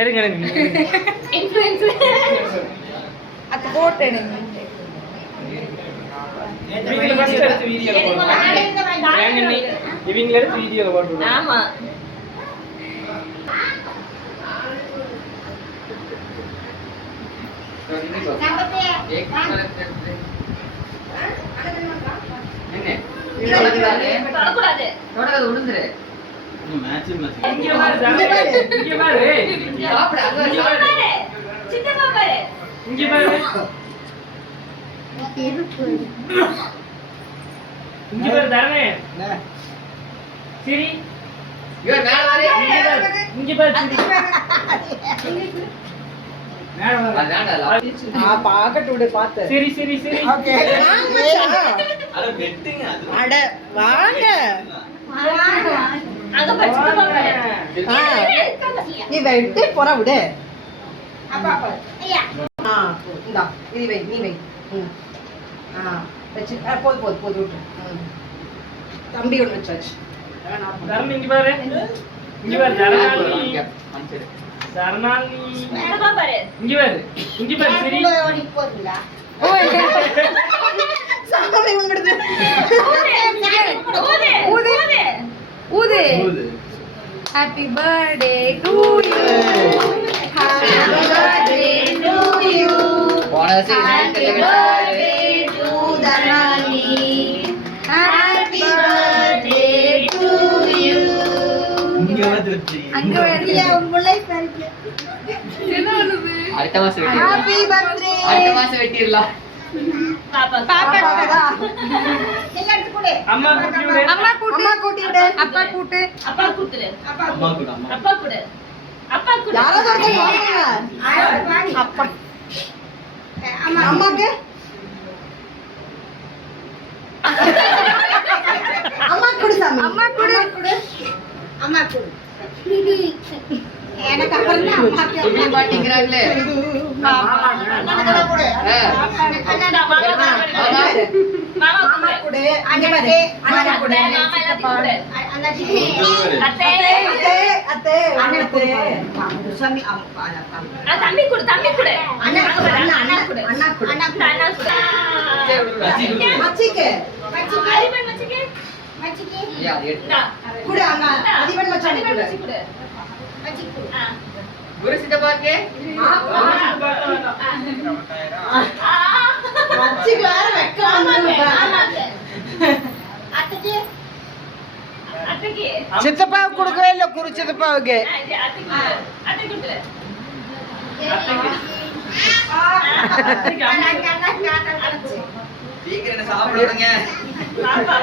எடுங்க எடுங்க அது போட்டு எடுங்க. இவங்க எடுத்து வீடியோல போட்டு. ஆமா நீ வெட்டு போற விடு. நீ வை நீ வை. போது போது போது விட்டு. தம்பி ஒன்று வச்சாச்சு. இங்க பாரு இங்க பாரு சரணாலி இங்க பாரு சரி சாமி கும்பிடுது. ஊது ஊது. Happy birthday to you. Happy birthday to you. Happy birthday to Dhanali. Happy birthday to you. அங்க வரியா முல்லை பறிக்க. அடுத்த மாசம் வெட்டி. Happy birthday. அடுத்த மாசம் வெட்டிரலாம். பாப்பா பாப்பா நீங்க எடுத்து கொடு. அம்மா கூட்டி விடு. அம்மா கூட்டி விடு. அப்பா கூட்டு. அப்பா கூட்டுரு. அப்பா கூடு. அப்பா கூடு. அப்பா கூடு. யாரோ ஒருத்தர் வாங்க. அப்பா அம்மா அம்மாக்கு அம்மா கூடு சாமி. அம்மா கூடு. அம்மா கூடு. எனக்கு அப்புறம் தான் அம்மாக்கு இப்படி பாட்டிங்கறாங்களே. மாமா கூடு. மாமா கூடு. அண்ணே பாரு. அண்ணா கூடு. மாமா எல்லாத்தையும் கூடு. அண்ணாச்சி. அத்தை அத்தை அண்ணே கூடு. சாமி தம்பி கூடு. தம்பி கூடு. அண்ணா அண்ணா கூடு. அண்ணா கூடு. அண்ணா கூடு. அண்ணா கூடு. மச்சிக்கு அதிபன் மச்சிக்கு மச்சிக்கு யா எடுடா கூடு. அண்ணா அதிபன் மச்சானி கூடு. மச்சிக்கு கூடு. குரு சித்தப்பாக்கு மச்சிக்கு வேற வெக்கலாம். அத்தைக்கு அத்தைக்கு சித்தப்பாவுக்கு கொடுக்கவே இல்லை. குரு சித்தப்பாவுக்கு அத்தைக்கு கொடுத்துரு. சீக்கிரம் சாப்பிடுங்க. பாப்பா